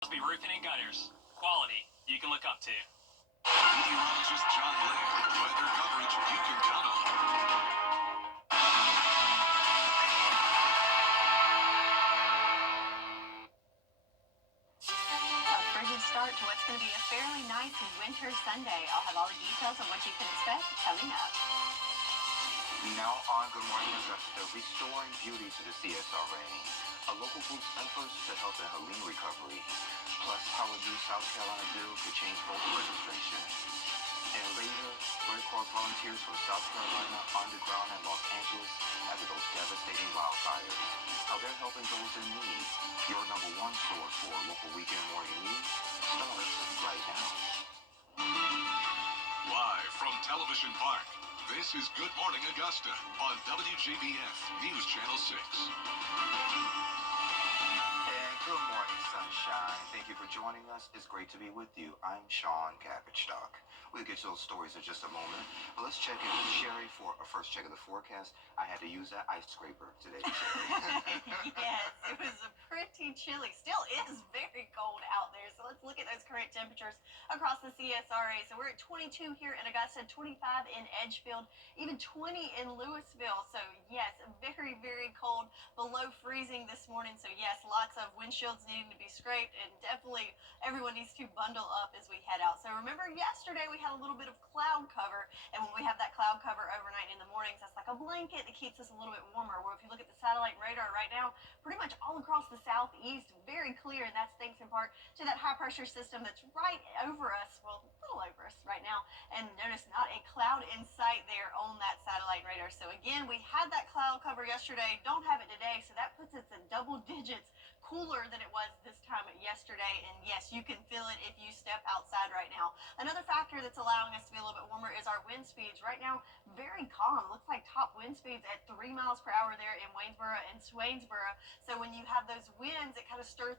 Must be roofing and gutters. Quality you can look up to. Meteorologist John Lynn. Weather coverage you can count on. A frigid start to what's going to be a fairly nice winter Sunday. I'll have all the details on what you can expect coming up. Now on Good Morning Augusta, restoring beauty to the CSRA. A local group's efforts to help in Helene recovery. Plus, how a new South Carolina bill could change voter registration. And later, Red Cross volunteers from South Carolina underground in Los Angeles after those devastating wildfires. How they're helping those in need. Your number one source for local weekend morning news starts right now. Live from Television Park, this is Good Morning Augusta on WJBF News Channel 6. And good morning, sunshine. Thank you for joining us. It's great to be with you. I'm Sean Cabbage-Stock. We'll get to those stories in just a moment. But let's check in with Sherry for a first check of the forecast. I had to use that ice scraper today, Sherry. Yes, it was pretty chilly. Still is very cold out there. So let's look at those current temperatures across the CSRA. So we're at 22 here in Augusta, 25 in Edgefield, even 20 in Louisville. So yes, very, very cold, below freezing this morning. So yes, lots of windshields needing to be scraped, and definitely everyone needs to bundle up as we head out. So remember, yesterday we had a little bit of cloud cover, and when we have that cloud cover overnight in the mornings, that's like a blanket that keeps us a little bit warmer. Where if you look at the satellite radar right now, pretty much all across the southeast, very clear, and that's thanks in part to that high pressure system that's right over us, well, a little over us right now. And notice not a cloud in sight there on that satellite radar. So again, we had that cloud cover yesterday, don't have it today, so that puts us in double digits cooler than it was this time yesterday. And yes, you can feel it if you step outside right now. Another factor that's allowing us to be a little bit warmer is our wind speeds. Right now, very calm. Looks like top wind speeds at 3 miles per hour there in Waynesboro and Swainsboro. So when you have those winds, it kind of stirs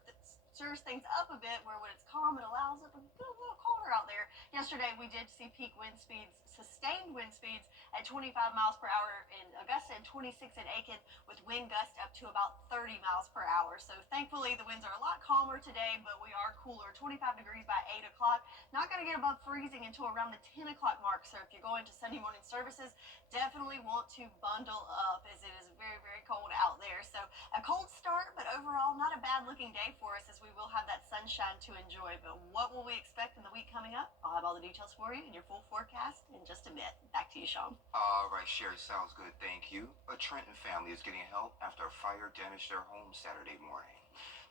things up a bit, where when it's calm, it allows it to get a little colder out there. Yesterday, we did see peak wind speeds, sustained wind speeds at 25 miles per hour in Augusta and 26 in Aiken, with wind gusts up to about 30 miles per hour. So thankfully, the winds are a lot calmer today, but we are cooler. 25 degrees by 8 o'clock. Not going to get above freezing until around the 10 o'clock mark. So if you're going to Sunday morning services, definitely want to bundle up, as it is very, very cold out there. So a cold start, but overall not a bad looking day for us, as we will have that sunshine to enjoy. But what will we expect in the week coming up? I'll have all the details for you in your full forecast in just a bit. Back to you, Sean. All right, Sherry, sounds good. Thank you. A Trenton family is getting help after a fire damaged their home Saturday morning.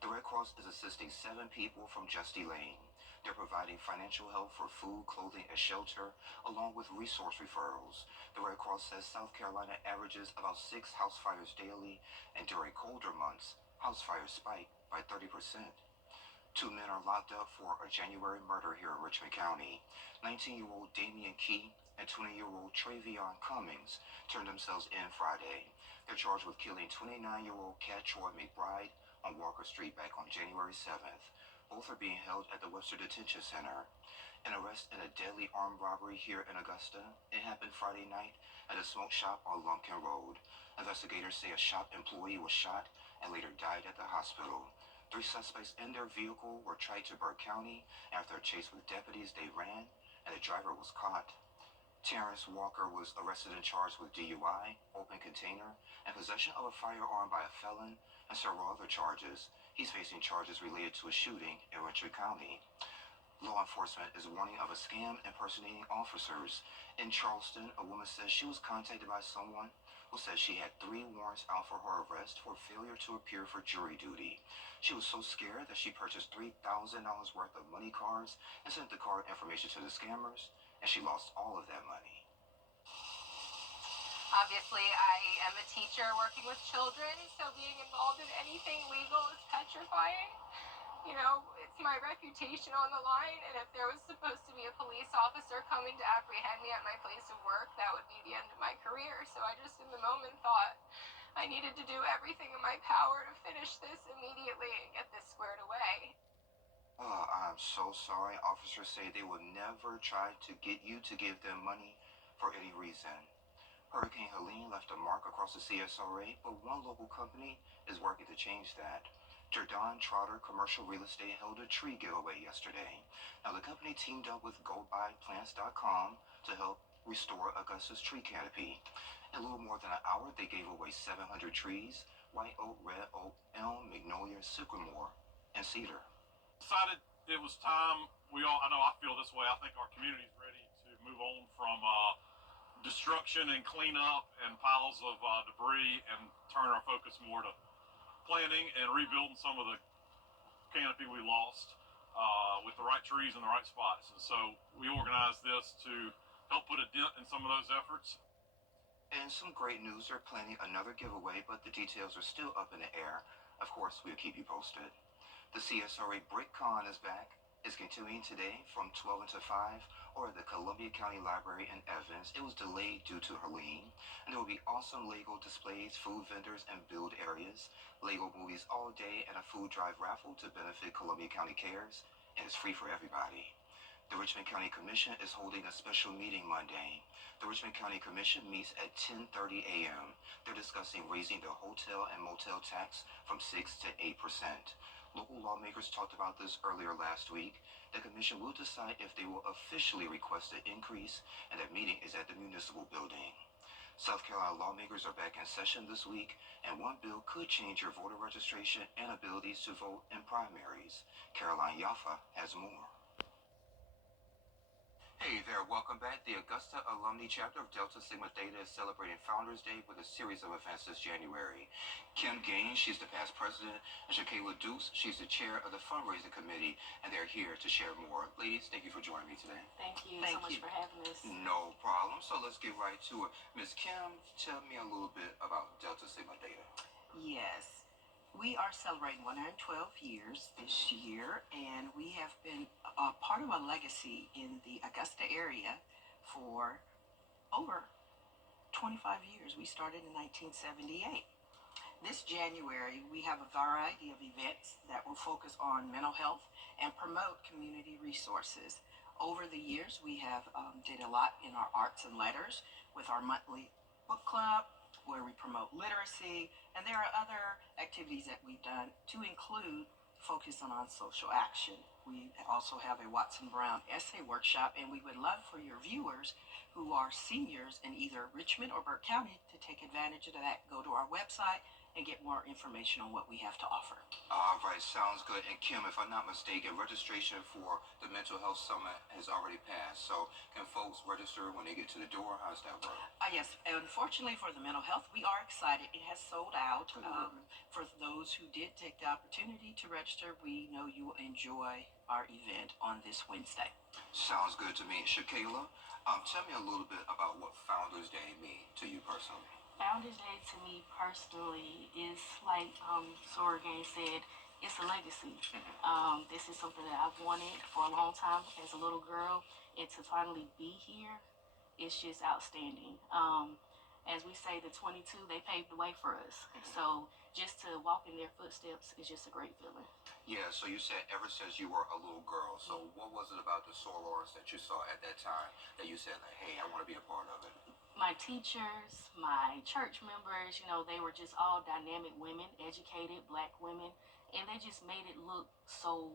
The Red Cross is assisting 7 people from Justy Lane. They're providing financial help for food, clothing, and shelter, along with resource referrals. The Red Cross says South Carolina averages about 6 house fires daily, and during colder months, house fires spike by 30%. 2 men are locked up for a January murder here in Richmond County. 19-year-old Damian Key and 20-year-old Travion Cummings turned themselves in Friday. They're charged with killing 29-year-old Cat Troy McBride on Walker Street back on January 7th. Both are being held at the Webster Detention Center. An arrest in a deadly armed robbery here in Augusta. It happened Friday night at a smoke shop on Lumpkin Road. Investigators say a shop employee was shot and later died at the hospital. 3 suspects in their vehicle were tracked to Burke County. After a chase with deputies, they ran, and the driver was caught. Terrence Walker was arrested and charged with DUI, open container, and possession of a firearm by a felon, and several other charges. He's facing charges related to a shooting in Richmond County. Law enforcement is warning of a scam impersonating officers. In Charleston, a woman says she was contacted by someone who said she had 3 warrants out for her arrest for failure to appear for jury duty. She was so scared that she purchased $3,000 worth of money cards and sent the card information to the scammers, and she lost all of that money. Obviously, I am a teacher working with children, so being involved in anything legal is petrifying. You know, it's my reputation on the line, and if there was supposed to be a police officer coming to apprehend me at my place of work, that would be the end of my career. So I just, in the moment, thought I needed to do everything in my power to finish this immediately and get this squared away. Oh, I'm so sorry. Officers say they will never try to get you to give them money for any reason. Hurricane Helene left a mark across the CSRA, but one local company is working to change that. Jordan Trotter Commercial Real Estate held a tree giveaway yesterday. Now, the company teamed up with GoBuyPlants.com to help restore Augusta's tree canopy. In a little more than an hour, they gave away 700 trees: white oak, red oak, elm, magnolia, sycamore, and cedar. Decided it was time. I know I feel this way. I think our community is ready to move on from destruction and cleanup and piles of debris and turn our focus more to planting and rebuilding some of the canopy we lost with the right trees in the right spots. And so we organized this to help put a dent in some of those efforts. And some great news, they're planning another giveaway, but the details are still up in the air. Of course, we'll keep you posted. The CSRA BrickCon is back. It's continuing today from 12 until 5 or at the Columbia County Library in Evans. It was delayed due to Helene. And there will be awesome Lego displays, food vendors, and build areas, Lego movies all day, and a food drive raffle to benefit Columbia County Cares. And it's free for everybody. The Richmond County Commission is holding a special meeting Monday. The Richmond County Commission meets at 10:30 a.m. They're discussing raising the hotel and motel tax from 6 to 8%. Local lawmakers talked about this earlier last week. The commission will decide if they will officially request an increase, and that meeting is at the municipal building. South Carolina lawmakers are back in session this week, and one bill could change your voter registration and abilities to vote in primaries. Caroline Yaffa has more. Hey there, welcome back. The Augusta Alumni Chapter of Delta Sigma Theta is celebrating Founders Day with a series of events this January. Kim Gaines, she's the past president, and Shakayla Dukes, she's the chair of the fundraising committee, and they're here to share more. Ladies, thank you for joining me today. Thank you so much for having us. No problem. So let's get right to it. Ms. Kim, tell me a little bit about Delta Sigma Theta. Yes. We are celebrating 112 years this year, and we have been part of a legacy in the Augusta area for over 25 years. We started in 1978. This January, we have a variety of events that will focus on mental health and promote community resources. Over the years, we have did a lot in our arts and letters with our monthly book club, where we promote literacy, and there are other activities that we've done to include focusing on social action. We also have a Watson Brown essay workshop, and we would love for your viewers who are seniors in either Richmond or Burke County to take advantage of that. Go to our website and get more information on what we have to offer. All right, sounds good. And Kim, if I'm not mistaken, registration for the Mental Health Summit has already passed. So can folks register when they get to the door? How does that work? Yes, unfortunately for the mental health, we are excited. It has sold out. For those who did take the opportunity to register, we know you will enjoy our event on this Wednesday. Sounds good to me. Shakayla, tell me a little bit about what Founders Day means to you personally. Founders Day to me personally is like Sorgan said, it's a legacy. This is something that I've wanted for a long time as a little girl, and to finally be here, it's just outstanding. As we say, the 22, they paved the way for us. So just to walk in their footsteps is just a great feeling. Yeah, so you said ever since you were a little girl. So what was it about the sorors that you saw at that time that you said, like, hey, I want to be a part of it? My teachers, my church members, they were just all dynamic women, educated Black women, and they just made it look so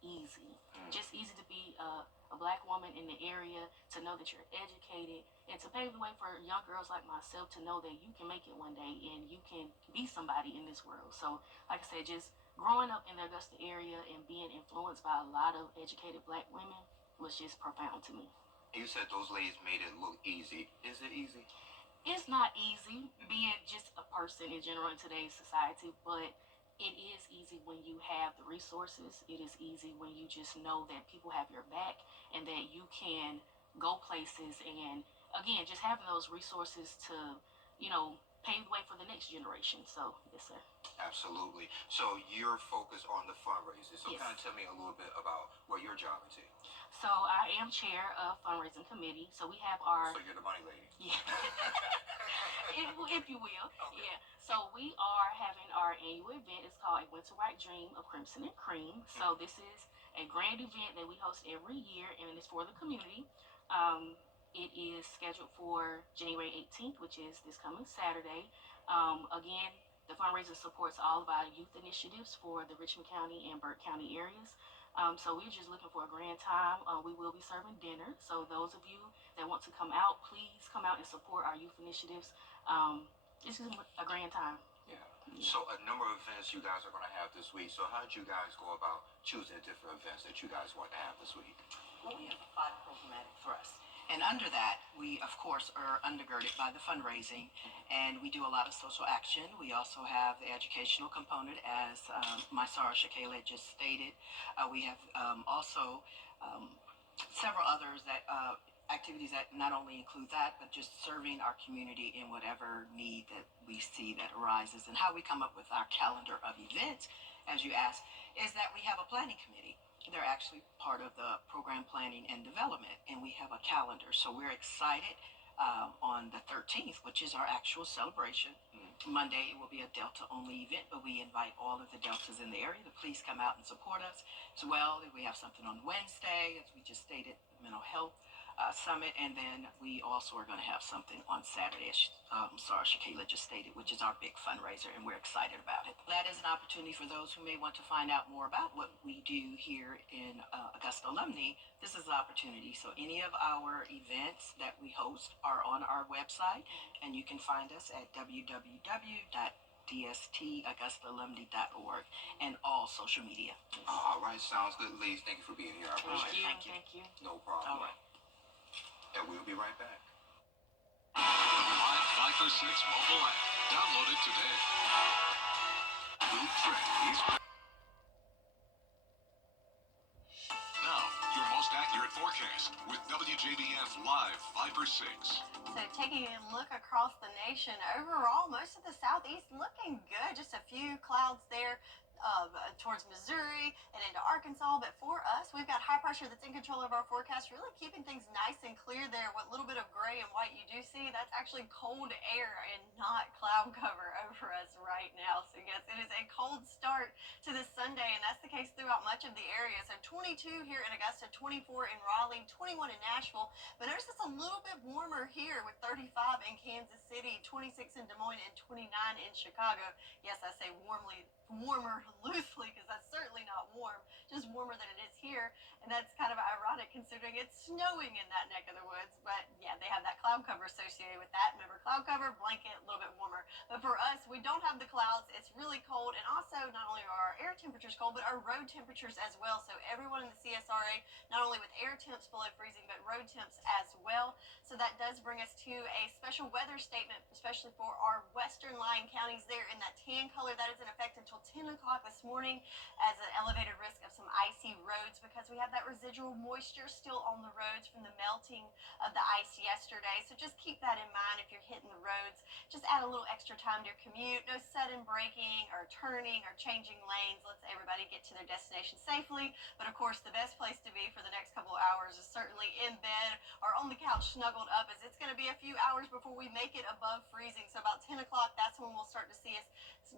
easy. Just easy to be a Black woman in the area, to know that you're educated, and to pave the way for young girls like myself to know that you can make it one day and you can be somebody in this world. So, like I said, just growing up in the Augusta area and being influenced by a lot of educated Black women was just profound to me. You said those ladies made it look easy. Is it easy? It's not easy being just a person in general in today's society, but it is easy when you have the resources. It is easy when you just know that people have your back and that you can go places, and again, just having those resources to, pave the way for the next generation. So, yes, sir. Absolutely. So you're focused on the fundraising. So Yes. kind of tell me a little bit about what your job entails. So I am chair of fundraising committee. So we have our So you're the money lady. yeah, if you will. Okay. Yeah. So we are having our annual event. It's called A Winter White Dream of Crimson and Cream. So this is a grand event that we host every year, and it's for the community. It is scheduled for January 18th, which is this coming Saturday. Again, The fundraiser supports all of our youth initiatives for the Richmond County and Burke County areas. So we're just looking for a grand time. We will be serving dinner. So those of you that want to come out, please come out and support our youth initiatives. It's just a grand time. Yeah. So a number of events you guys are going to have this week. So how did you guys go about choosing the different events that you guys want to have this week? Well, we have a 5 programmatic thrust. And under that, we, of course, are undergirded by the fundraising, and we do a lot of social action. We also have the educational component, as my Sarah Shakela just stated. We have also several others that activities that not only include that, but just serving our community in whatever need that we see that arises. And how we come up with our calendar of events, as you asked, is that we have a planning committee. They're actually part of the program planning and development, and we have a calendar. So we're excited on the 13th, which is our actual celebration. Monday, it will be a Delta-only event, but we invite all of the Deltas in the area to please come out and support us. As well, we have something on Wednesday, as we just stated, mental health summit, and then we also are going to have something on Saturday, as Sarah Shakela just stated, which is our big fundraiser, and we're excited about it. That is an opportunity for those who may want to find out more about what we do here in Augusta Alumni. This is an opportunity. So any of our events that we host are on our website, and you can find us at www.dstaugustaalumni.org and all social media. All right, sounds good. Ladies, thank you for being here. I appreciate it. Thank you. No problem. All right. And we'll be right back. The Live 5 for 6 mobile app. Download it today. Blue Trend is now your most accurate forecast with WJBF Live 5 for 6. So taking a look across the nation, overall, most of the southeast looking good. Just a few clouds there towards Missouri and into Arkansas. But for us, we've got high pressure that's in control of our forecast, really keeping things nice and clear there. What little bit of gray and white you do see, that's actually cold air and not cloud cover over us right now. So yes, it is a cold start to this Sunday, and that's the case throughout much of the area. So 22 here in Augusta, 24 in Raleigh, 21 in Nashville. But notice it's a little bit warmer here with 35 in Kansas City, 26 in Des Moines, and 29 in Chicago. Yes, I say warmer loosely, because that's certainly not warm, just warmer than it is here. And that's kind of ironic considering it's snowing in that neck of the woods. But yeah, they have that cloud cover associated with that. Remember, cloud cover, blanket, a little bit warmer. But for us, we don't have the clouds. It's really cold. And also, not only are our air temperatures cold, but our road temperatures as well. So everyone in the CSRA, not only with air temps below freezing, but road temps as well. So that does bring us to a special weather statement, especially for our western lying counties there in that tan color. That is in effect until 10 o'clock this morning as an elevated risk of some icy roads, because we have that residual moisture still on the roads from the melting of the ice yesterday. So just keep that in mind if you're hitting the roads. Just add a little extra time to your commute. No sudden braking or turning or changing lanes. Let's everybody get to their destination safely. But of course, the best place to be for the next couple of hours is certainly in bed or on the couch snuggled up, as it's going to be a few hours before we make it above freezing. So about 10 o'clock, that's when we'll start to see us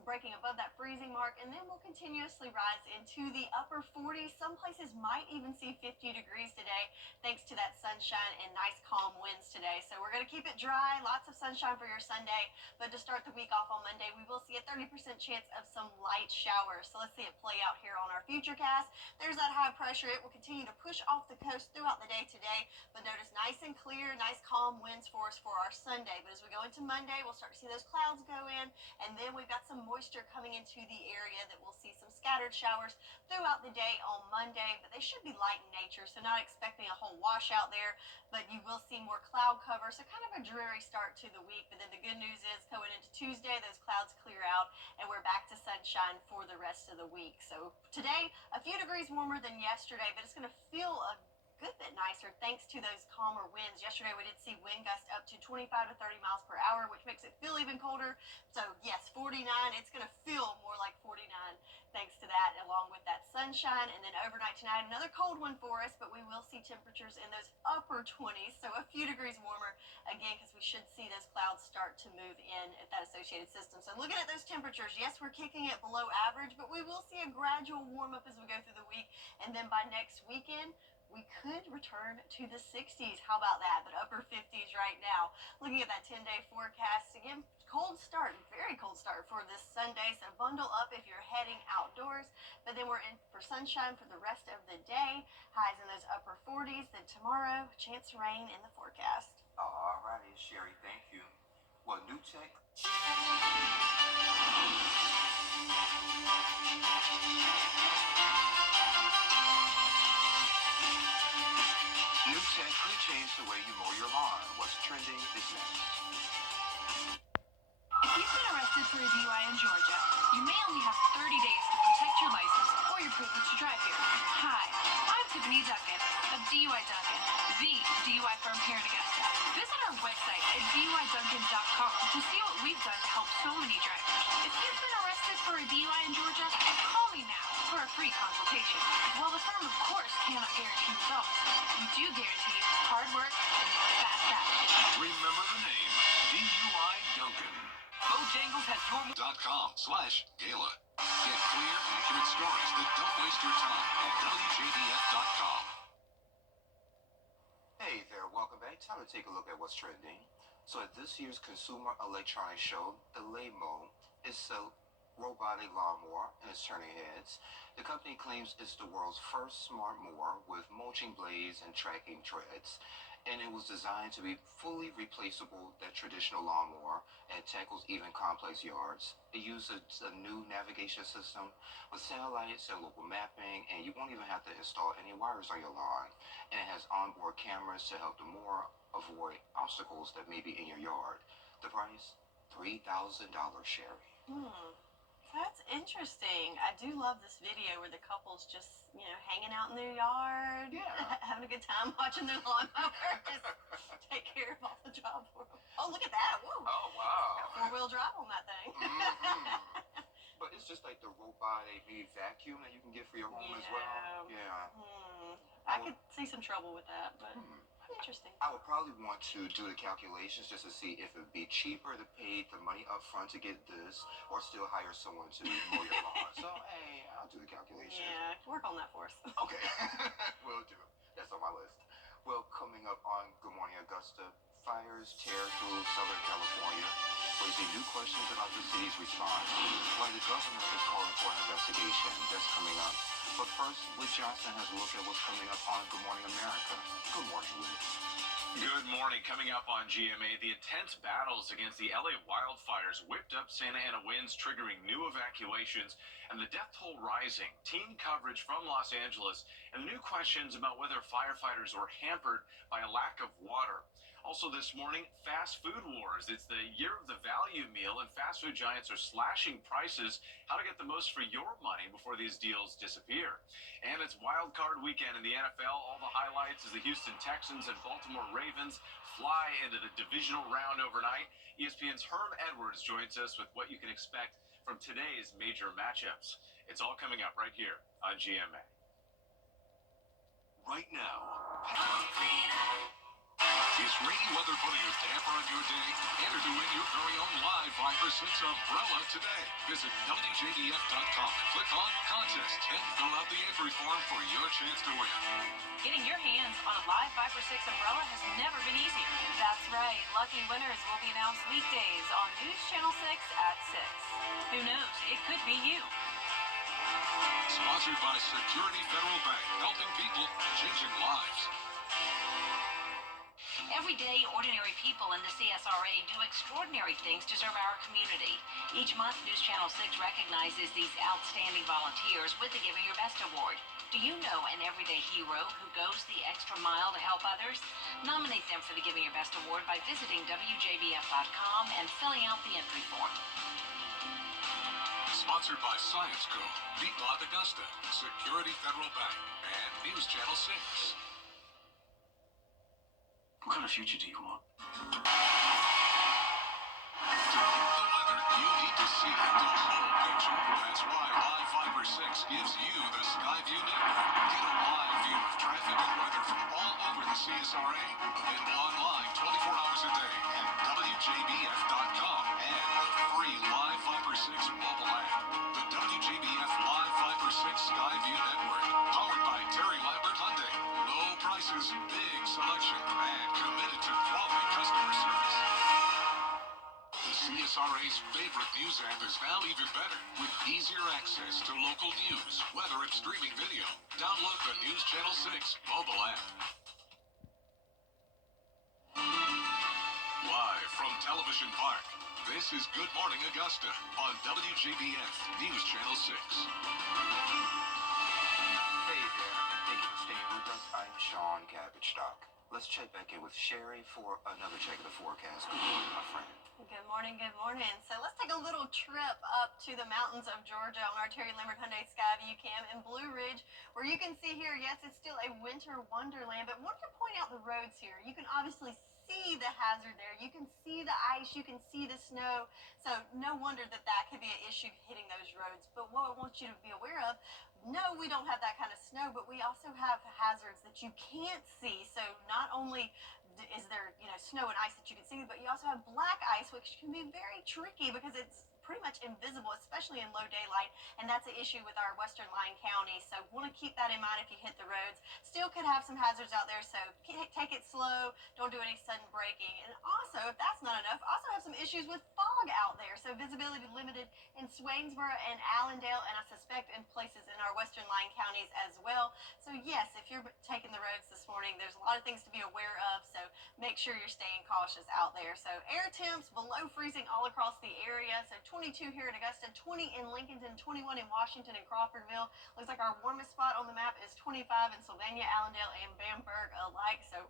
breaking above that freezing mark, and then we'll continuously rise into the upper 40s. Some places might even see 50 degrees today, thanks to that sunshine and nice calm winds today. So we're going to keep it dry, lots of sunshine for your Sunday, but to start the week off on Monday, we will see a 30% chance of some light showers. So let's see it play out here on our futurecast. There's that high pressure. It will continue to push off the coast throughout the day today, but notice nice and clear, nice calm winds for us for our Sunday. But as we go into Monday, we'll start to see those clouds go in, and then we've got some moisture coming into the area that we'll see some scattered showers throughout the day on Monday, but they should be light in nature, so not expecting a whole washout there, but you will see more cloud cover, so kind of a dreary start to the week. But then the good news is going into Tuesday, those clouds clear out and we're back to sunshine for the rest of the week. So today, a few degrees warmer than yesterday, but it's going to feel a good bit nicer thanks to those calmer winds. Yesterday we did see wind gusts up to 25 to 30 miles per hour, which makes it feel even colder. So yes, 49, it's going to feel more like 49 thanks to that, along with that sunshine. And then overnight tonight, another cold one for us, but we will see temperatures in those upper 20s, so a few degrees warmer again, because we should see those clouds start to move in at that associated system. So looking at those temperatures, yes, we're kicking it below average, but we will see a gradual warm up as we go through the week, and then by next weekend we could return to the 60s. How about that? But upper 50s right now. Looking at that 10-day forecast, again, cold start, very cold start for this Sunday. So bundle up if you're heading outdoors. But then we're in for sunshine for the rest of the day. Highs in those upper 40s. Then tomorrow, chance of rain in the forecast. All righty, Sherry, thank you. Well, new tech. New tech could change the way you mow your lawn. What's trending is next. If you've been arrested for a DUI in Georgia, you may only have 30 days to protect your license or your privilege to drive here. Hi, I'm Tiffany Duncan of DUI Duncan, the DUI firm here in Augusta. Visit our website at DUIDuncan.com to see what we've done to help so many drivers. If you've been arrested for a DUI in Georgia, call me now for a free consultation. While the firm, of course, cannot guarantee results, we do guarantee hard work and fast action. Remember the name, DUI Duncan. Bojangles has your .com/gala. Get clear, accurate stories that don't waste your time at WJBF.com. Hey there, welcome back. Time to take a look at what's trending. So at this year's Consumer Electronics Show, the Laymo is a robotic lawnmower and it's turning heads. The company claims it's the world's first smart mower with mulching blades and tracking treads. And it was designed to be fully replaceable than traditional lawnmower and it tackles even complex yards. It uses a new navigation system with satellites and local mapping, and you won't even have to install any wires on your lawn. And it has onboard cameras to help the mower avoid obstacles that may be in your yard. The price, $3,000, Sherry. That's interesting. I do love this video where the couple's just, hanging out in their yard, having a good time watching their lawnmower just take care of all the job for them. Oh, look at that. Whoa. Oh, wow. Got 4-wheel drive on that thing. But it's just like the robotic vacuum that you can get for your home as well. Yeah. I could see some trouble with that, but interesting. I would probably want to do the calculations just to see if it would be cheaper to pay the money up front to get this or still hire someone to mow your lawn. So, hey, I'll do the calculations. Yeah, work on that for us. Okay, will do. That's on my list. Well, coming up on Good Morning Augusta, fires tear through Southern California, raising new questions about the city's response, why the governor is calling for an investigation. That's coming up. But first, Liz Johnson has a look at what's coming up on Good Morning America. Good morning, Liz. Good morning. Coming up on GMA, the intense battles against the LA wildfires whipped up Santa Ana winds, triggering new evacuations, and the death toll rising. Teen coverage from Los Angeles, and new questions about whether firefighters were hampered by a lack of water. Also this morning, fast food wars. It's the year of the value meal, and fast food giants are slashing prices. How to get the most for your money before these deals disappear. And it's wild card weekend in the NFL. All the highlights as the Houston Texans and Baltimore Ravens fly into the divisional round overnight. ESPN's Herm Edwards joins us with what you can expect from today's major matchups. It's all coming up right here on GMA. Right now, is rainy weather putting a damper on your day? Enter to win your very own live 5 for 6 umbrella today. Visit WJBF.com and click on Contest and fill out the entry form for your chance to win. Getting your hands on a live 5 for 6 umbrella has never been easier. That's right. Lucky winners will be announced weekdays on News Channel 6 at 6. Who knows? It could be you. Sponsored by Security Federal Bank, helping people, changing lives. Every day, ordinary people in the CSRA do extraordinary things to serve our community. Each month, News Channel 6 recognizes these outstanding volunteers with the Giving Your Best Award. Do you know an everyday hero who goes the extra mile to help others? Nominate them for the Giving Your Best Award by visiting WJBF.com and filling out the entry form. Sponsored by Science Co., Beat Lot Augusta, Security Federal Bank, and News Channel 6. What kind of future do you want? To get the weather, you need to see the whole picture. That's why Live Fiber 6 gives you the Skyview network. Get a live view of traffic and weather from all over the CSRA. Available online 24 hours a day at WJBF.com and the free Live Fiber 6 mobile app. The WJBF Live Fiber 6 Skyview network. Powered by Terry Lambert Hyundai. Low prices, big selection, and committed to quality customer service. The CSRA's favorite news app is now even better with easier access to local news, whether it's streaming video. Download the News Channel 6 mobile app. Live from Television Park, this is Good Morning Augusta on WJBF News Channel 6. Hey there, and thank you for staying with us. I'm Sean Cabbage-Stock. Let's check back in with Sherry for another check of the forecast. Good morning, my friend. Good morning, good morning. So let's take a little trip up to the mountains of Georgia on our Terry Limerick Hyundai Skyview Cam in Blue Ridge, where you can see here, yes, it's still a winter wonderland, but wanted to point out the roads here. You can obviously see the hazard there. You can see the ice, you can see the snow. So no wonder that that could be an issue hitting those roads. But what I want you to be aware of, no, we don't have that kind of snow, but we also have hazards that you can't see. So not only is there, snow and ice that you can see, but you also have black ice, which can be very tricky because it's pretty much invisible, especially in low daylight, and that's an issue with our western line county. So want to keep that in mind if you hit the roads. Still could have some hazards out there, so take it slow. Don't do any sudden braking. And also, if that's not enough, also have some issues with fog out there. So visibility limited in Swainsboro and Allendale, and I suspect in places in our western line counties as well. So yes, if you're taking the roads this morning, there's a lot of things to be aware of, so make sure you're staying cautious out there. So air temps below freezing all across the area. So 22 here in Augusta, 20 in Lincolnton, 21 in Washington and Crawfordville. Looks like our warmest spot on the map is 25 in Sylvania, Allendale, and Bamberg alike. So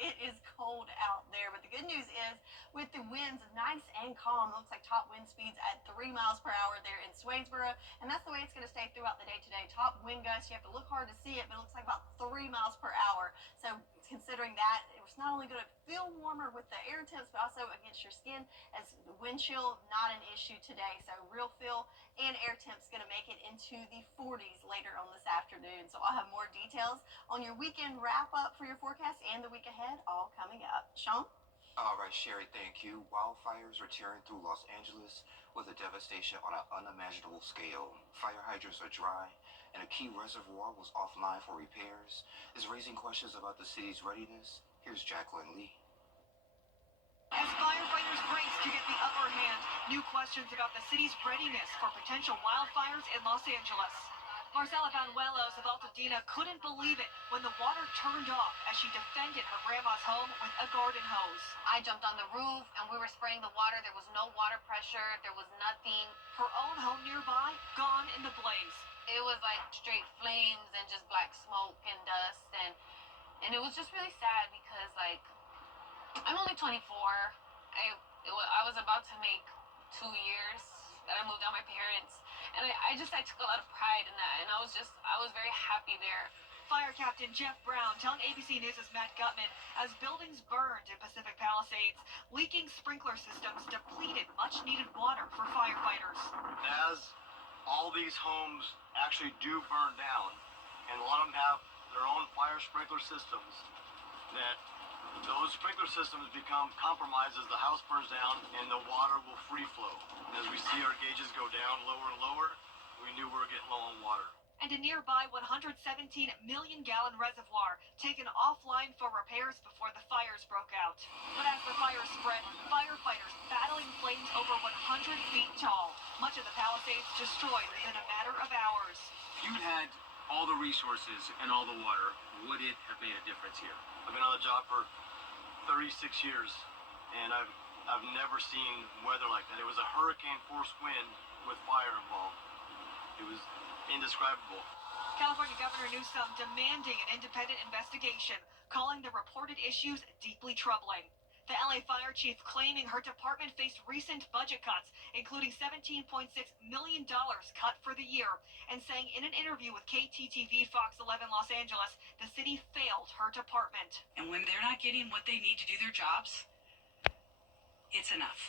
it is cold out there. But the good news is, with the winds nice and calm, looks like top wind speeds at 3 miles per hour there in Swainsboro. And that's the way it's going to stay throughout the day today. Top wind gusts, you have to look hard to see it, but it looks like about 3 miles per hour. So considering that, it's not only going to feel warmer with the air temps, but also against your skin, as wind chill not an issue today. So real feel and air temps going to make it into the 40s later on this afternoon. So I'll have more details on your weekend wrap up for your forecast and the week ahead, all coming up. Sean? All right, Sherry, thank you. Wildfires are tearing through Los Angeles with a devastation on an unimaginable scale. Fire hydrants are dry, and a key reservoir was offline for repairs. Is raising questions about the city's readiness. Here's Jacqueline Lee. As firefighters race to get the upper hand, new questions about the city's readiness for potential wildfires in Los Angeles. Marcela Banuelos of Altadena couldn't believe it when the water turned off as she defended her grandma's home with a garden hose. I jumped on the roof and we were spraying the water. There was no water pressure. There was nothing. Her own home nearby, gone in the blaze. It was like straight flames and just black smoke and dust. And it was just really sad because, like, I'm only 24. I was about to make 2 years that I moved out my parents. And I took a lot of pride in that. And I was very happy there. Fire Captain Jeff Brown telling ABC News' Matt Gutman as buildings burned in Pacific Palisades, leaking sprinkler systems depleted much-needed water for firefighters. As all these homes actually do burn down, and a lot of them have their own fire sprinkler systems, that those sprinkler systems become compromised as the house burns down and the water will free flow. And as we see our gauges go down lower and lower, we knew we were getting low on water. And a nearby 117 million gallon reservoir taken offline for repairs before the fires broke out. But as the fire spread, firefighters battling flames over 100 feet tall. Much of the Palisades destroyed within a matter of hours. If you'd had all the resources and all the water, would it have made a difference here? I've been on the job for 36 years, and I've never seen weather like that. It was a hurricane force wind with fire involved. It was indescribable. California Governor Newsom demanding an independent investigation, calling the reported issues deeply troubling. The LA fire chief claiming her department faced recent budget cuts, including $17.6 million cut for the year, and saying in an interview with KTTV Fox 11 Los Angeles, the city failed her department. And when they're not getting what they need to do their jobs, it's enough.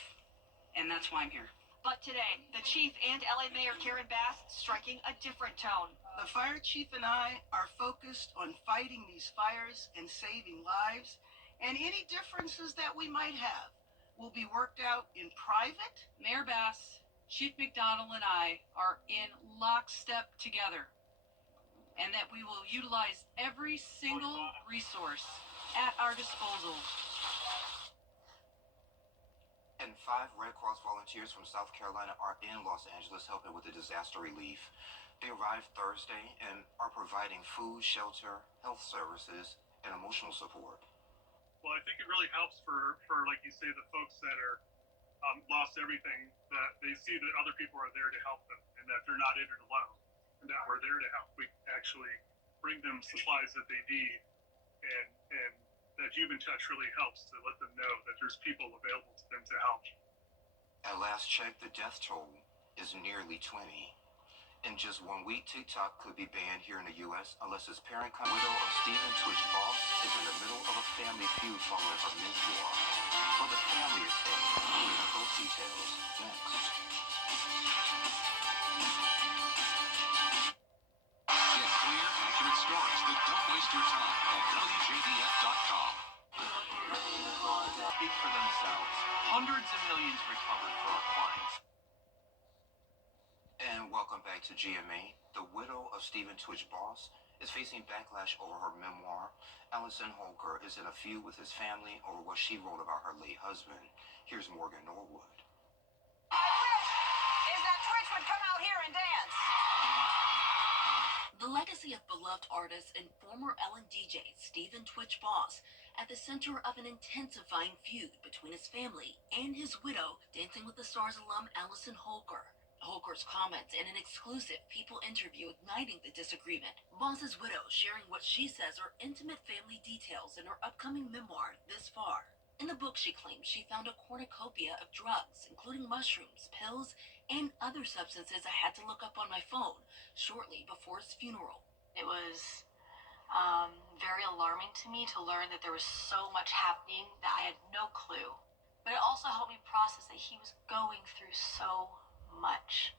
And that's why I'm here. But today, the chief and LA Mayor Karen Bass striking a different tone. The fire chief and I are focused on fighting these fires and saving lives. And any differences that we might have will be worked out in private. Mayor Bass, Chief McDonald, and I are in lockstep together, and that we will utilize every single resource at our disposal. And 5 Red Cross volunteers from South Carolina are in Los Angeles helping with the disaster relief. They arrived Thursday and are providing food, shelter, health services, and emotional support. Well, I think it really helps for like you say, the folks that are lost everything, that they see that other people are there to help them and that they're not in it alone and that we're there to help. We actually bring them supplies that they need, and that human touch really helps to let them know that there's people available to them to help. At last check, the death toll is nearly 20. In just 1 week, TikTok could be banned here in the U.S. unless its parent company, widow of Stephen Twitch Boss, is in the middle of a family feud following her memoir. What the family is saying, we have those details next. Get clear, accurate stories that don't waste your time at WJBF.com. Speak for themselves. Hundreds of millions recovered for our clients. And welcome back to GMA. The widow of Stephen Twitch Boss is facing backlash over her memoir. Allison Holker is in a feud with his family over what she wrote about her late husband. Here's Morgan Norwood. My wish is that Twitch would come out here and dance. The legacy of beloved artist and former Ellen DJ Stephen Twitch Boss at the center of an intensifying feud between his family and his widow, Dancing with the Stars alum Allison Holker. Holker's comments in an exclusive People interview igniting the disagreement. Boss's widow sharing what she says are intimate family details in her upcoming memoir, This Far. In the book, she claims she found a cornucopia of drugs, including mushrooms, pills, and other substances I had to look up on my phone shortly before his funeral. It was very alarming to me to learn that there was so much happening that I had no clue. But it also helped me process that he was going through so much.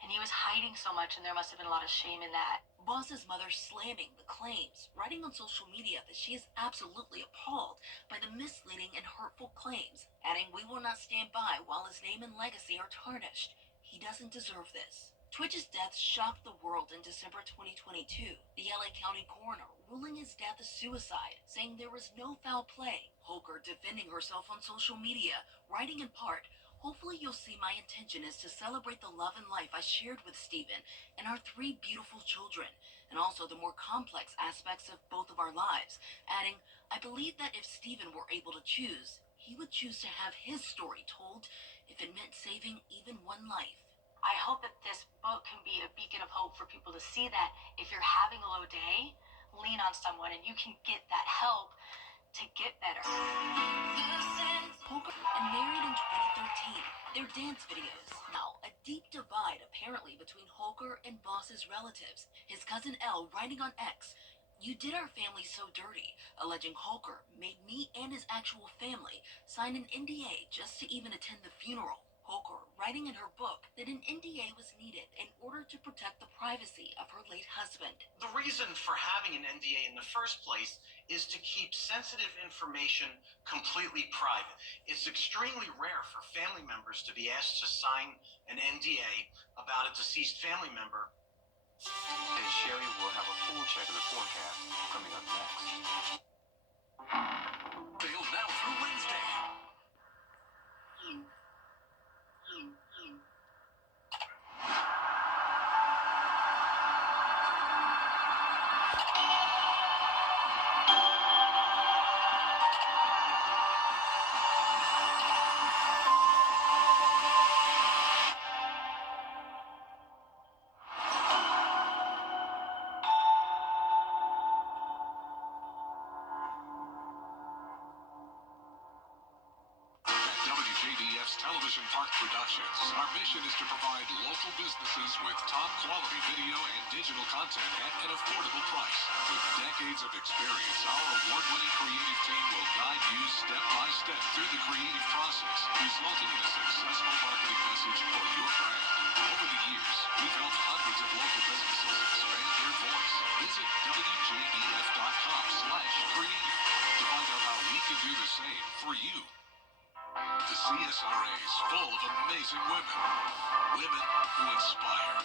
And he was hiding so much, and there must have been a lot of shame in that. Boss's mother slamming the claims, writing on social media that she is absolutely appalled by the misleading and hurtful claims, adding, "We will not stand by while his name and legacy are tarnished. He doesn't deserve this." Twitch's death shocked the world in December 2022. The LA County coroner ruling his death a suicide, saying there was no foul play. Holker defending herself on social media, writing in part, "Hopefully you'll see my intention is to celebrate the love and life I shared with Stephen and our 3 beautiful children, and also the more complex aspects of both of our lives," adding, "I believe that if Stephen were able to choose, he would choose to have his story told if it meant saving even one life." I hope that this book can be a beacon of hope for people to see that if you're having a low day, lean on someone and you can get that help to get better. Holker and married in 2013. Their dance videos. Now, a deep divide apparently between Holker and Boss's relatives. His cousin Elle writing on X, "You did our family so dirty," alleging Holker made me and his actual family sign an NDA just to even attend the funeral. Holker writing in her book that an NDA was needed in order to protect the privacy of her late husband. The reason for having an NDA in the first place is to keep sensitive information completely private. It's extremely rare for family members to be asked to sign an NDA about a deceased family member. And Sherry will have a full check of the forecast coming up next. Sale now through Wednesday. WJBF's Television Park Productions. Our mission is to provide local businesses with top quality video and digital content at an affordable price. With decades of experience, our award-winning creative team will guide you step by step through the creative process, resulting in a successful marketing message for your brand. Over the years, we've helped hundreds of local businesses expand their voice. Visit WJBF.com/creative to find out how we can do the same for you. The CSRA is full of amazing women. Women who inspire.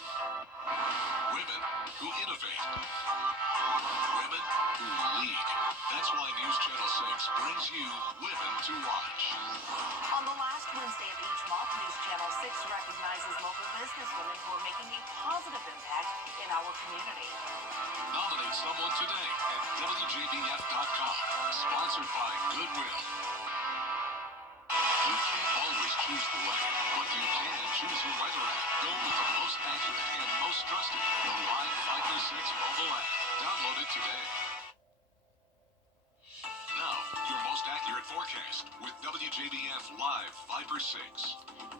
Women who innovate. Women who lead. That's why New News Channel 6 brings you Women to Watch. On the last Wednesday of each month, News Channel 6 recognizes local businesswomen who are making a positive impact in our community. Nominate someone today at WJBF.com. Sponsored by Goodwill. You can't always choose the weather, but you can choose your weather app. Go with the most accurate and most trusted, the Live Viper 6 mobile app. Download it today. Now, your most accurate forecast with WJBF Live Viper 6.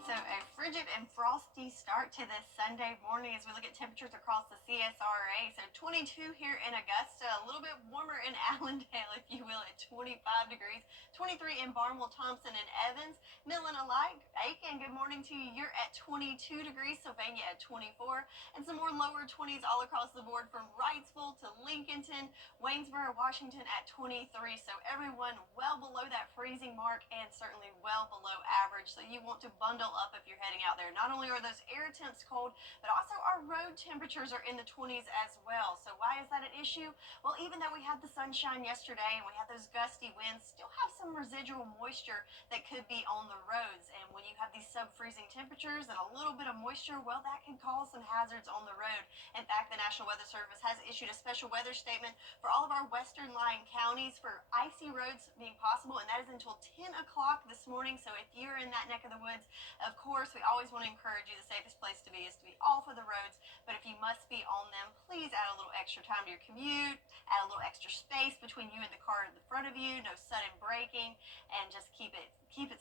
So a frigid and frosty start to this Sunday morning as we look at temperatures across the CSRA. So 22 here in Augusta, a little bit warmer in Allendale, if you will, at 25 degrees. 23 in Barnwell, Thompson, and Evans. Midland alike, Aiken, good morning to you. You're at 22 degrees. Sylvania at 24. And some more lower 20s all across the board from Wrightsville to Lincolnton, Waynesboro, Washington at 23. So everyone well below that freezing mark and certainly well below average. So you want to bundle up if you're heading out there. Not only are those air temps cold, but also our road temperatures are in the 20s as well. So why is that an issue? Well, even though we had the sunshine yesterday and we had those gusty winds, still have some residual moisture that could be on the roads. And when you have these sub-freezing temperatures and a little bit of moisture, well, that can cause some hazards on the road. In fact, the National Weather Service has issued a special weather statement for all of our western lying counties for icy roads being possible, and that is until 10 o'clock this morning. So if you're in that neck of the woods, of course, we always want to encourage you, the safest place to be is to be off of the roads, but if you must be on them, please add a little extra time to your commute, add a little extra space between you and the car in the front of you, no sudden braking, and just keep it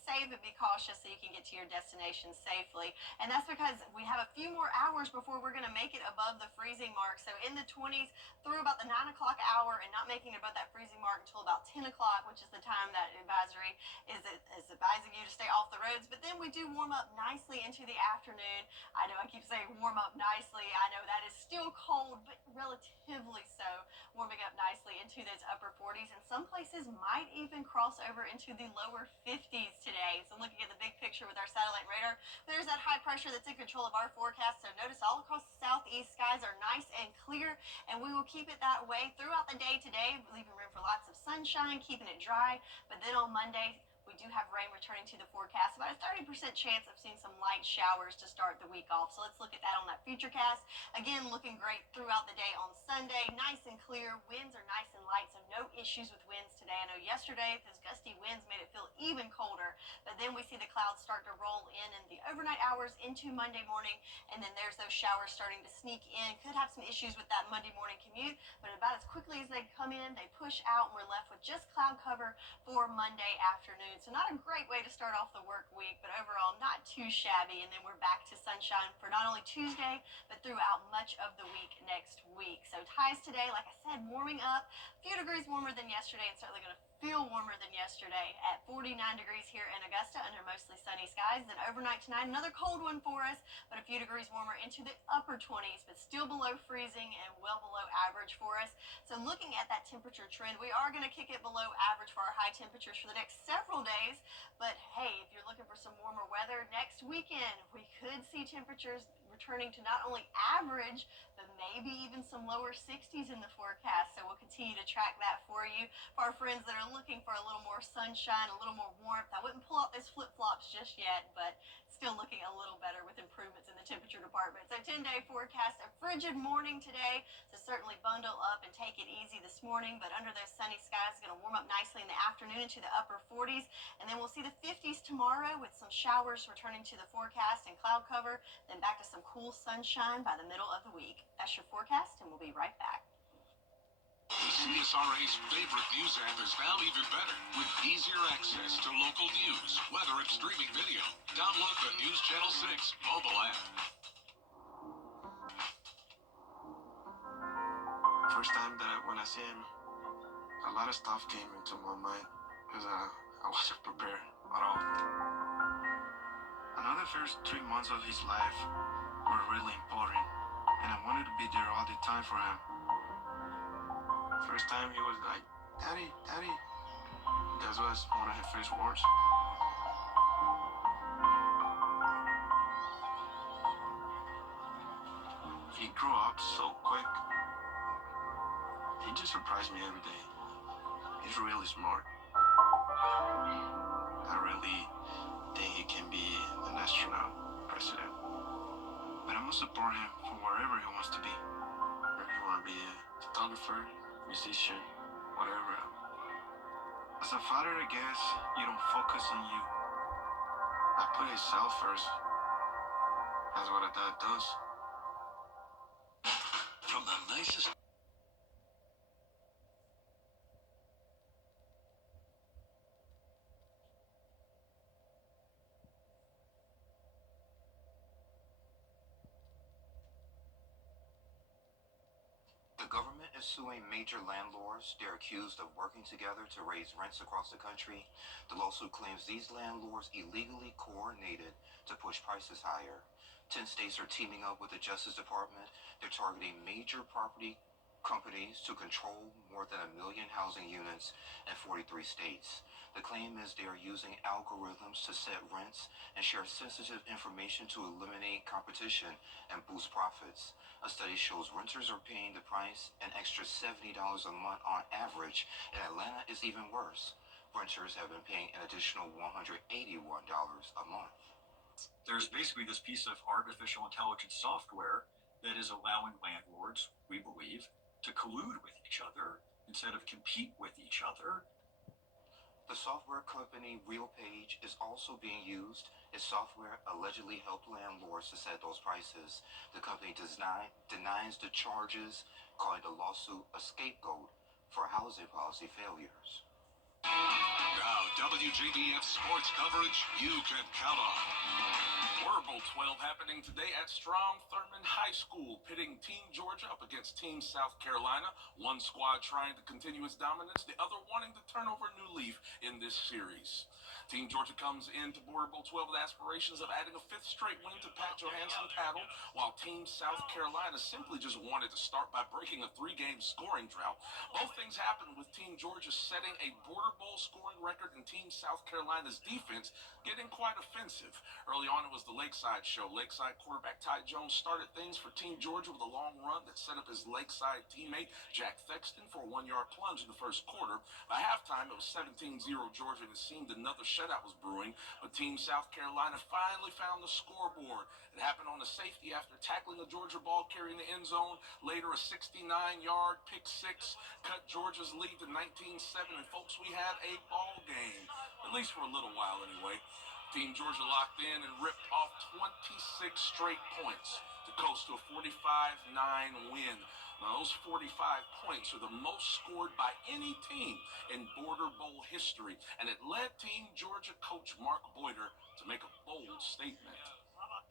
safe and be cautious so you can get to your destination safely. And that's because we have a few more hours before we're going to make it above the freezing mark. So in the 20s through about the 9 o'clock hour and not making it above that freezing mark until about 10 o'clock, which is the time that advisory is advising you to stay off the roads. But then we do warm up nicely into the afternoon. I know I keep saying warm up nicely. I know that is still cold, but relatively so, warming up nicely into those upper 40s, and some places might even cross over into the lower 50s today. So looking at the big picture with our satellite radar, there's that high pressure that's in control of our forecast. So notice all across the southeast, skies are nice and clear, and we will keep it that way throughout the day today, leaving room for lots of sunshine, keeping it dry. But then on Monday, we do have rain returning to the forecast, about a 30% chance of seeing some light showers to start the week off. So let's look at that on that futurecast. Again, looking great throughout the day on Sunday, nice and clear. Winds are nice and light, so no issues with winds today. I know yesterday those gusty winds made it feel even colder, but then we see the clouds start to roll in the overnight hours into Monday morning, and then there's those showers starting to sneak in. Could have some issues with that Monday morning commute, but about as quickly as they come in, they push out, and we're left with just cloud cover for Monday afternoon. So not a great way to start off the work week, but overall not too shabby. And then we're back to sunshine for not only Tuesday, but throughout much of the week next week. So highs today, like I said, warming up, a few degrees warmer than yesterday, and certainly going to feel warmer than yesterday at 49 degrees here in Augusta under mostly sunny skies. Then overnight tonight, another cold one for us, but a few degrees warmer into the upper 20s, but still below freezing and well below average for us. So looking at that temperature trend, we are going to kick it below average for our high temperatures for the next several days. But hey, if you're looking for some warmer weather next weekend, we could see temperatures returning to not only average, but maybe even some lower 60s in the forecast. So we'll continue to track that for you. For our friends that are looking for a little more sunshine, a little more warmth, I wouldn't pull out those flip-flops just yet, but still looking a little better with improvements in the temperature department. So 10-day forecast, a frigid morning today, so certainly bundle up and take it easy this morning, but under those sunny skies, it's going to warm up nicely in the afternoon into the upper 40s, and then we'll see the 50s tomorrow with some showers returning to the forecast and cloud cover, then back to some cool sunshine by the middle of the week. That's your forecast, and we'll be right back. The CSRA's favorite news app is now even better with easier access to local news, weather, and streaming video. Download the News Channel 6 mobile app. First time when I see him, a lot of stuff came into my mind because I wasn't prepared at all. I know the first 3 months of his life were really important, and I wanted to be there all the time for him. First time he was like, "Daddy, Daddy." That was one of his first words. He grew up so quick. He just surprised me every day. He He's really smart. I really think he can be an astronaut president. But I'm gonna support him for wherever he wants to be. Whether he wanna be a photographer, musician, whatever. As a father, I guess you don't focus on you. I put himself first. That's what a dad does. From the nicest. The government is suing major landlords. They're accused of working together to raise rents across the country. The lawsuit claims these landlords illegally coordinated to push prices higher. 10 states are teaming up with the Justice Department. They're targeting major property companies to control more than 1 million housing units in 43 states. The claim is they are using algorithms to set rents and share sensitive information to eliminate competition and boost profits. A study shows renters are paying the price an extra $70 a month on average. In Atlanta, it's even worse. Renters have been paying an additional $181 a month. There's basically this piece of artificial intelligence software that is allowing landlords, we believe, to collude with each other instead of compete with each other. The software company RealPage is also being used. Its software allegedly helped landlords to set those prices. The company denies the charges, calling the lawsuit a scapegoat for housing policy failures. Now, WJBF sports coverage you can count on. Border Bowl 12 happening today at Strom Thurmond High School, pitting Team Georgia up against Team South Carolina. One squad trying to continue its dominance, the other wanting to turn over a new leaf in this series. Team Georgia comes into Border Bowl 12 with aspirations of adding a 5th straight win to Pat Johansson paddle, while Team South Carolina simply just wanted to start by breaking a 3-game scoring drought. Both things happened with Team Georgia setting a Border Bowl scoring record and Team South Carolina's defense getting quite offensive. Early on, it was the Lakeside show. Lakeside quarterback Ty Jones started things for Team Georgia with a long run that set up his Lakeside teammate Jack Thexton for a 1-yard plunge in the first quarter. By halftime, it was 17-0 Georgia, and it seemed another shutout was brewing, but Team South Carolina finally found the scoreboard. It happened on a safety after tackling a Georgia ball carrier in the end zone. Later, a 69-yard pick six cut Georgia's lead to 19-7, and folks, we had a ball game, at least for a little while anyway. Team Georgia locked in and ripped off 26 straight points to coast to a 45-9 win. Now, those 45 points are the most scored by any team in Border Bowl history, and it led Team Georgia coach Mark Boyder to make a bold statement.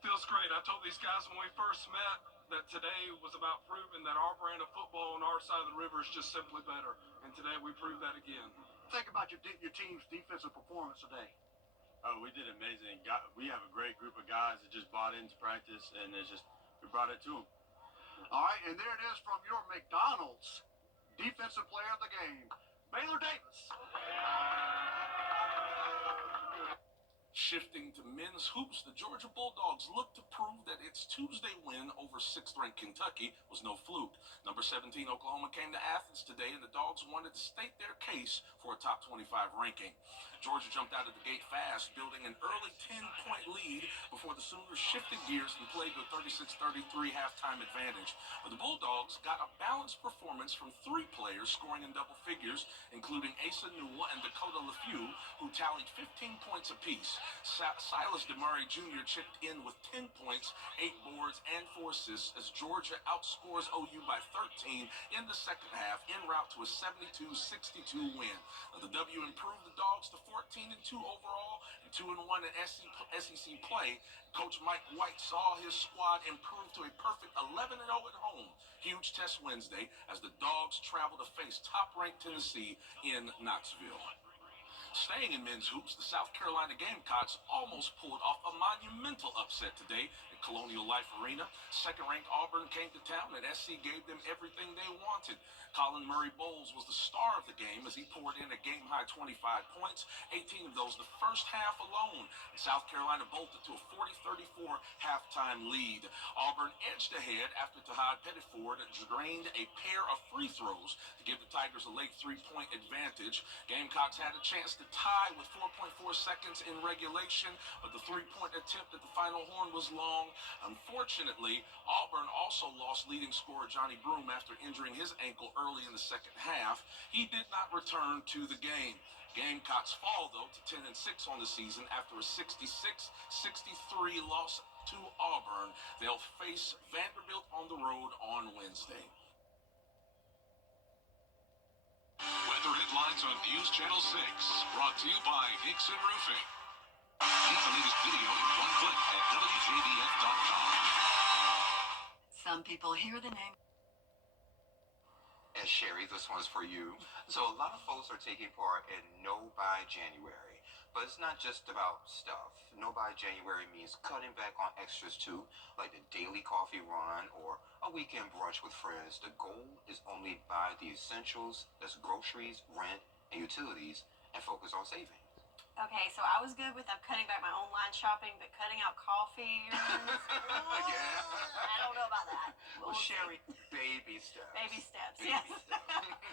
Feels great. I told these guys when we first met that today was about proving that our brand of football on our side of the river is just simply better, and today we proved that again. Think about your team's defensive performance today. Oh, we did amazing. We have a great group of guys that just bought into practice, and we brought it to them. All right, and there it is from your McDonald's defensive player of the game, Baylor Davis. Shifting to men's hoops, the Georgia Bulldogs look to prove that its Tuesday win over 6th-ranked Kentucky was no fluke. Number 17 Oklahoma came to Athens today, and the Dogs wanted to state their case for a top 25 ranking. Georgia jumped out of the gate fast, building an early 10-point lead before the Sooners shifted gears and played to a 36-33 halftime advantage. But the Bulldogs got a balanced performance from 3 players scoring in double figures, including Asa Newell and Dakota LeFew, who tallied 15 points apiece. Silas DeMurray Jr. chipped in with 10 points, 8 boards, and 4 assists as Georgia outscores OU by 13 in the second half, en route to a 72-62 win. The W improved the Dogs to 14-2 overall and 2-1 in SEC play. Coach Mike White saw his squad improve to a perfect 11-0 at home. Huge test Wednesday as the Dogs travel to face top-ranked Tennessee in Knoxville. Staying in men's hoops, the South Carolina Gamecocks almost pulled off a monumental upset today at Colonial Life Arena. Second-ranked Auburn came to town, and SC gave them everything they wanted. Colin Murray Bowles was the star of the game as he poured in a game-high 25 points, 18 of those the first half alone. And South Carolina bolted to a 40-34 halftime lead. Auburn edged ahead after Tahad Pettiford drained a pair of free throws to give the Tigers a late three-point advantage. Gamecocks had a chance to tie with 4.4 seconds in regulation, but the three-point attempt at the final horn was long. Unfortunately, Auburn also lost leading scorer Johnny Broom after injuring his ankle early in the second half. He did not return to the game. Gamecocks fall, though, to 10-6 on the season after a 66-63 loss to Auburn. They'll face Vanderbilt on the road on Wednesday. Weather headlines on News Channel 6, brought to you by Nixon Roofing. Get the latest video in one click at WJBF.com. Some people hear the name. And Sherry, this one's for you. So a lot of folks are taking part in No Buy January. But it's not just about stuff. No Buy January means cutting back on extras too, like the daily coffee run or a weekend brunch with friends. The goal is only buy the essentials, that's groceries, rent, and utilities, and focus on saving. Okay, so I was good with cutting back my online shopping, but cutting out coffee runs, I don't know about that. Well, Sherry, baby steps. Baby steps, Baby yes. steps.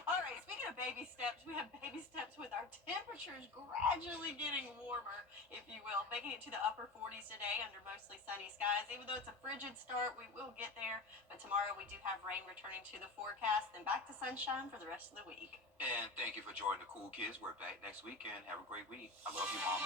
All right, speaking of baby steps, we have baby steps with our temperatures gradually getting warmer, if you will, making it to the upper 40s today under mostly sunny skies. Even though it's a frigid start, we will get there. But tomorrow we do have rain returning to the forecast, then back to sunshine for the rest of the week. And thank you for joining the Cool Kids. We're back next weekend. Have a great week. I love you, Mama.